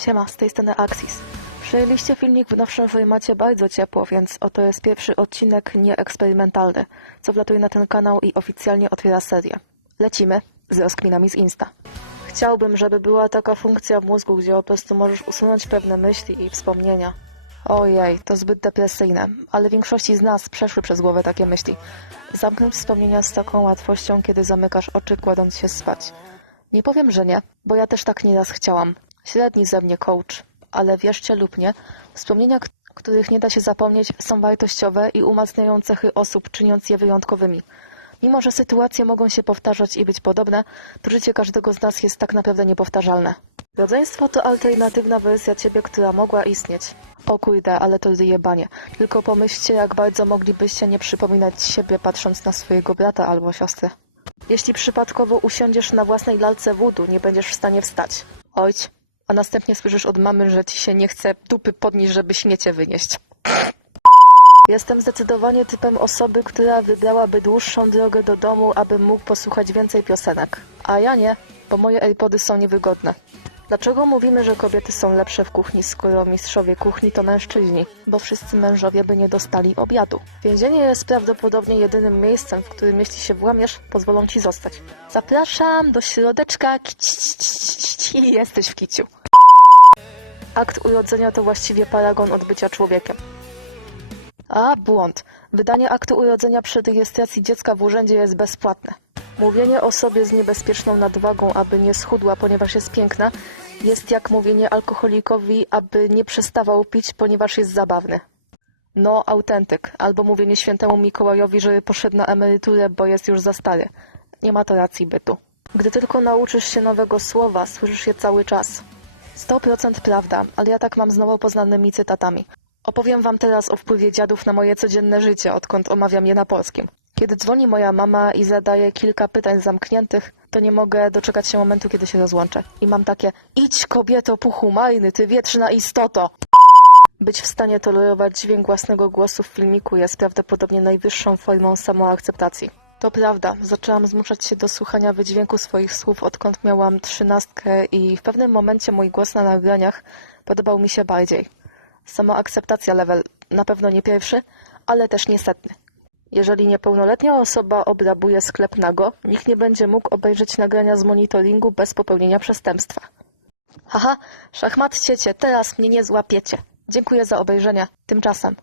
Siema, z tej strony Axis. Przejęliście filmik w nowszym formacie bardzo ciepło, więc oto jest pierwszy odcinek nieeksperymentalny, co wlatuje na ten kanał i oficjalnie otwiera serię. Lecimy z rozkminami z Insta. Chciałbym, żeby była taka funkcja w mózgu, gdzie po prostu możesz usunąć pewne myśli i wspomnienia. Ojej, to zbyt depresyjne, ale większości z nas przeszły przez głowę takie myśli. Zamknąć wspomnienia z taką łatwością, kiedy zamykasz oczy, kładąc się spać. Nie powiem, że nie, bo ja też tak nieraz chciałam. Średni ze mnie coach, ale wierzcie lub nie, wspomnienia, których nie da się zapomnieć, są wartościowe i umacniają cechy osób, czyniąc je wyjątkowymi. Mimo, że sytuacje mogą się powtarzać i być podobne, to życie każdego z nas jest tak naprawdę niepowtarzalne. Rodzeństwo to alternatywna wersja ciebie, która mogła istnieć. O kurde, ale to zjebanie. Tylko pomyślcie, jak bardzo moglibyście nie przypominać siebie, patrząc na swojego brata albo siostrę. Jeśli przypadkowo usiądziesz na własnej lalce wódu, nie będziesz w stanie wstać. Ojć, a następnie słyszysz od mamy, że ci się nie chce dupy podnieść, żeby śmiecie wynieść. Jestem zdecydowanie typem osoby, która wybrałaby dłuższą drogę do domu, aby mógł posłuchać więcej piosenek. A ja nie, bo moje AirPody są niewygodne. Dlaczego mówimy, że kobiety są lepsze w kuchni, skoro mistrzowie kuchni to mężczyźni? Bo wszyscy mężowie by nie dostali obiadu. Więzienie jest prawdopodobnie jedynym miejscem, w którym jeśli się włamiesz, pozwolą ci zostać. Zapraszam do środeczka, kici, jesteś w kiciu. Akt urodzenia to właściwie paragon odbycia człowiekiem. A, błąd. Wydanie aktu urodzenia przy rejestracji dziecka w urzędzie jest bezpłatne. Mówienie o sobie z niebezpieczną nadwagą, aby nie schudła, ponieważ jest piękna, jest jak mówienie alkoholikowi, aby nie przestawał pić, ponieważ jest zabawny. No, autentyk. Albo mówienie świętemu Mikołajowi, żeby poszedł na emeryturę, bo jest już za stary. Nie ma to racji bytu. Gdy tylko nauczysz się nowego słowa, słyszysz je cały czas. 100% prawda, ale ja tak mam z nowo poznanymi cytatami. Opowiem wam teraz o wpływie dziadów na moje codzienne życie, odkąd omawiam je na polskim. Kiedy dzwoni moja mama i zadaje kilka pytań zamkniętych, to nie mogę doczekać się momentu, kiedy się rozłączę. I mam takie, idź kobieto puchu majny, ty wietrzna istoto! Być w stanie tolerować dźwięk własnego głosu w filmiku jest prawdopodobnie najwyższą formą samoakceptacji. To prawda, zaczęłam zmuszać się do słuchania wydźwięku swoich słów odkąd miałam trzynastkę i w pewnym momencie mój głos na nagraniach podobał mi się bardziej. Samoakceptacja level na pewno nie pierwszy, ale też nie setny. Jeżeli niepełnoletnia osoba obrabuje sklep nago, nikt nie będzie mógł obejrzeć nagrania z monitoringu bez popełnienia przestępstwa. Haha, szachmat ciecie, teraz mnie nie złapiecie. Dziękuję za obejrzenie. Tymczasem.